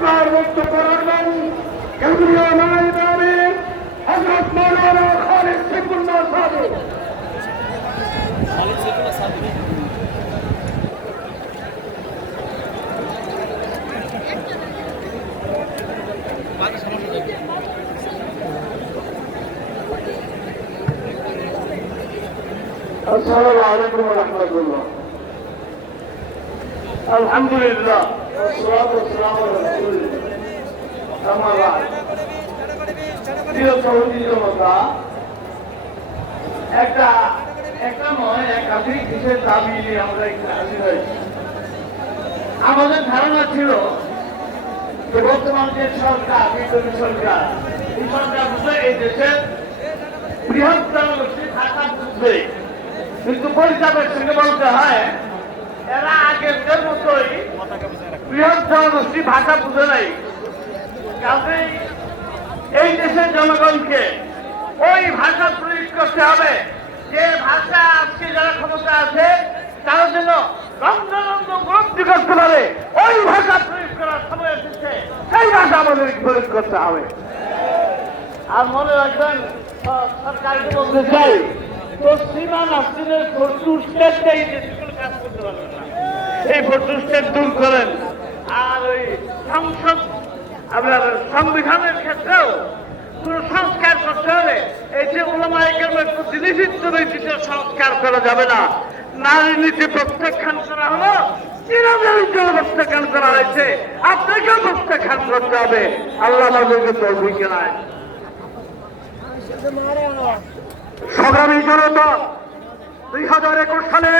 এবার বক্তব্য রাখবেন কেন্দ্রীয় নায়েব আমির হযরত মাওলানা খালিদ সাইফুল্লাহ সাদিক। আসসালামু আলাইকুম ওয়া রাহমাতুল্লাহ। আলহামদুলিল্লাহ ওয়াসসালাতু ওয়াসসালামু আলা রাসূলিল্লাহ। আম্মা বা'দ। প্রিয় সহোদরী জনতা, একটা নয় একাধিক বিশেষ দাবি নিয়ে আমরা এখানে হাজির হয়েছি। আমাদের ধারণা ছিল যে বর্তমান যে সরকার, বিদ্রোহী সরকার, এই সরকার বুঝবে এই দেশের বৃহৎ জনগোষ্ঠী ভাষা বুঝবে, কিন্তু পরিতাপের সঙ্গে বলতে হয় এরা আগের মতোই বৃহৎ জনগোষ্ঠী ভাষা বুঝে নাই। কাজেই এই দেশের জনগণকে ওই ভাষা প্রয়োগ করতে হবে যে ভাষা আজকে যারা ক্ষমতা আছে তারা যেন উপলব্ধি করতে পারে ওই ভাষা প্রয়োগ করার সময় এসেছে, সেই ভাষা আমাদের প্রয়োগ করতে হবে। আর মনে রাখবেন, সরকারকে বলতে চাই, পশ্চিমা নাস্তিনের ফোর্টুস্টেটটাই দেশগুলো কাজ করতে পারবে না। এই ফোর্টুস্টেট দূর করেন। আর ওই আপনার সংবিধানের ক্ষেত্রেও কোন সংস্কার করতে হবে। এই যে ওলামায়ে কেরামের প্রতিনিধিত্ব রয়েছে, সংস্কার করা যাবে না। নারী নীতি প্রত্যাখ্যান করা হলো, তৃণমূলের জন্য প্রত্যাখ্যান করা হয়েছে, আপনাকেও প্রত্যাখ্যান করতে হবে। আল্লাহ আমাদেরকে তৌফিক দেয়। সংগ্রামী জনতা, 2021 সালে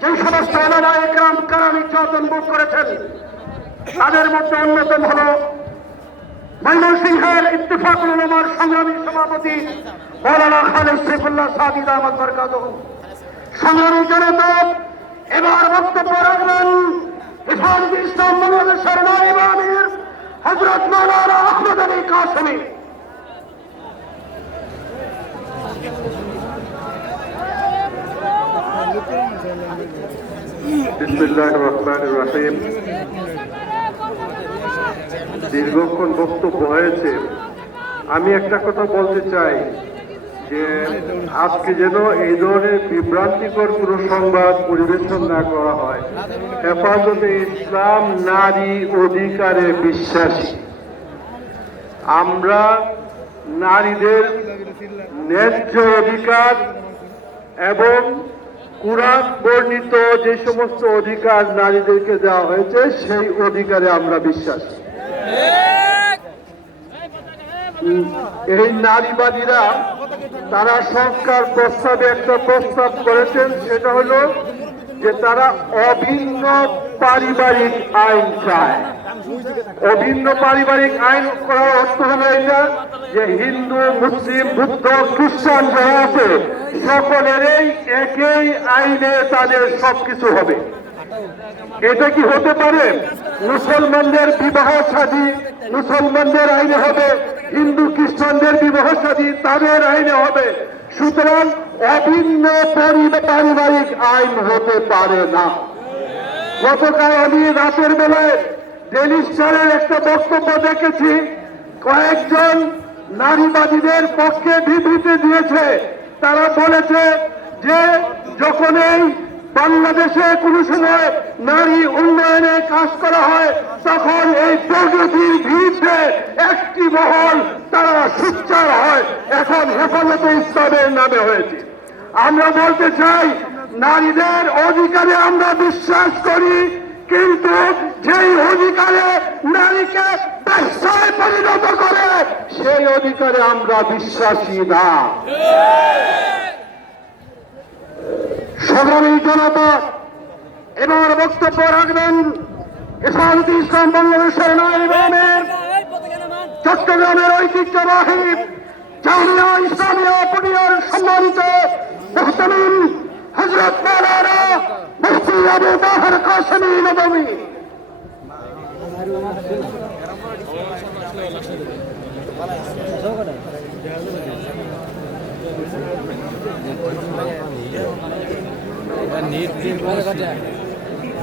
যে সমস্ত ওলামায়ে কেরাম কারা নির্যাতন ভোগ করেছেন তাদের মধ্যে অন্যতম হল ময়মনসিংহের ইত্তেফাকুল উলামার সংগ্রামী সভাপতি মাওলানা খালিদ সাইফুল্লাহ সাদিক দামাত বরকাতুহু। সংগ্রামী জনতা, এবার বক্তব্য রাখবেন হেফাজতে ইসলাম বাংলাদেশের নায়েব আমির হযরত মাওলানা আহমদ আলী কাসেমী। বিসমিল্লাহির রহমানির রহিম। দীর্ঘক্ষণ বক্তব্য হয়েছে, আমি একটা কথা বলতে চাই যে আজকে যেন এই ধরনের বিভ্রান্তিকর কোনো সংবাদ পরিবেশন না করা হয়। হেফাজতে ইসলাম নারী অধিকারে বিশ্বাসী। আমরা নারীদের ন্যায্য অধিকার এবং কুরআন বর্ণিত যে সমস্ত অধিকার নারীদেরকে দেওয়া হয়েছে সেই অধিকারে আমরা বিশ্বাসী। এই নারীবাদীরা তারা সরকার প্রস্তাবে একটা প্রস্তাব করেছেন, সেটা হলো যে তারা অভিন্ন পারিবারিক আইন চায়। অভিন্ন পারিবারিক আইন করার অর্থ হলো এটা যে হিন্দু, মুসলিম, বুদ্ধ, খ্রিস্টান যারা আছে সকলেরই একই আইনে তাদের সবকিছু হবে। এটা কি হতে পারে? মুসলমানদের বিবাহ শাদী মুসলমানদের আইনে হবে, হিন্দু খ্রিস্টানদের বিবাহ শাদী তাদের আইনে হবে। সুতরাং অভিন্ন পারিবারিক আইন হতে পারে না। গতকাল আমি রাতের বেলায় ডেইলি স্টারের একটা বক্তব্য দেখেছি, কয়েকজন নারীবাদীদের পক্ষে বিবৃতি দিয়েছে। তারা বলেছে যে যখন এই বাংলাদেশে কোন সময় নারী উন্নয়নে কাজ করা হয় তখন এই প্রগতির বিরুদ্ধে একটি মহল তারা সোচ্চার হয়, এখন হেফাজতে ইসলামের নামে হয়েছে। আমরা বলতে চাই, নারীদের অধিকারে আমরা বিশ্বাস করি, কিন্তু যেই অধিকারে নারীকে ব্যবসায় পরিণত করে সেই অধিকারে আমরা বিশ্বাসী না। সংগ্রামী জনতা, এবার বক্তব্য রাখবেন হেফাজতে ইসলাম বাংলাদেশের নায়েব আমির, চট্টগ্রামের ঐতিহ্যবাহী জামিয়া ইসলামিয়া পটিয়ার সম্মানিত মুহতামিম হযরত মাওলানা মুফতি আবু তাহের কাসেমী নদভী।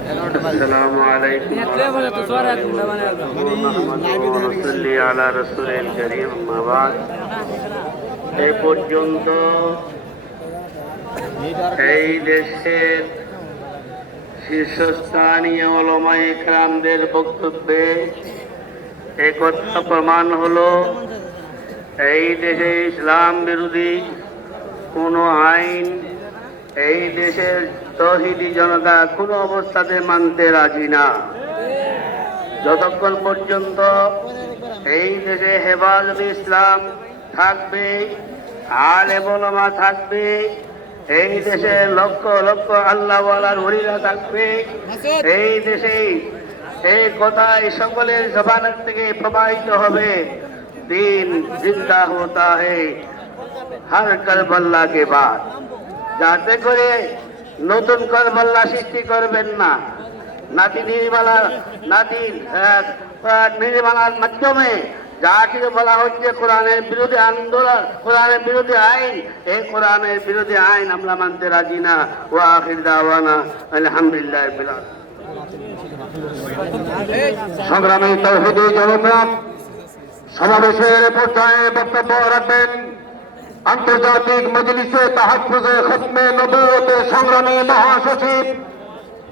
আসসালামু আলাইকুম সাল্লি আলা রাসূলিল কারীম আম্মা বাদ। এই পর্যন্ত এই দেশের শীর্ষস্থানীয় উলামায়ে কেরামদের বক্তব্যে এই কথা প্রমাণ হলো, এই দেশে ইসলাম বিরোধী কোনো আইন এই দেশের তৌহিদি জনতা কোনো অবস্থাতে মানতে রাজি না। যতক্ষণ পর্যন্ত এই দেশে হেফাজতে ইসলাম থাকবে, আলেম ওলামা থাকবে, এই দেশে লক্ষ লক্ষ আল্লাহওয়ালার ওলিরা থাকবে, এই দেশে এই কথাই সকলের জবান থেকে প্রবাহিত হবে, দিন জিন্দা হতা है हर करबला के बाद। যাতে করে নতুন করবল্লা সৃষ্টি করবেন না। নাতি নির্মাণার মাধ্যমে যা কিছু বলা হচ্ছে কোরআনের বিরোধী আন্দোলন, কোরআনের বিরোধী আইন, এই কোরআনের বিরোধী আইন আমরা মানতে রাজি না। ওয়া আখির দাওয়ানা আলহামদুলিল্লাহ রাব্বিল আলামিন। সংগ্রামী তৌহিদি জনতা, সমাবেশের পর্যায়ে বক্তব্য রাখবেন আন্তর্জাতিক মজলিসে তাহাফুজে খতমে নবুয়তের সংগ্রামী মহাসচিব,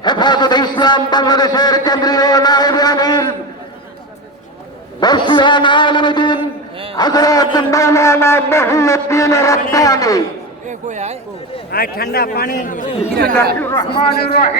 হেফাজতে ইসলাম বাংলাদেশের কেন্দ্রীয় নায়েবে আমির বর্ষিয়ান আলমউদ্দিন হযরত মাওলানা মহিউদ্দিন রব্বানী। ঠান্ডা পানি। বিসমিল্লাহির রহমানির রহিম।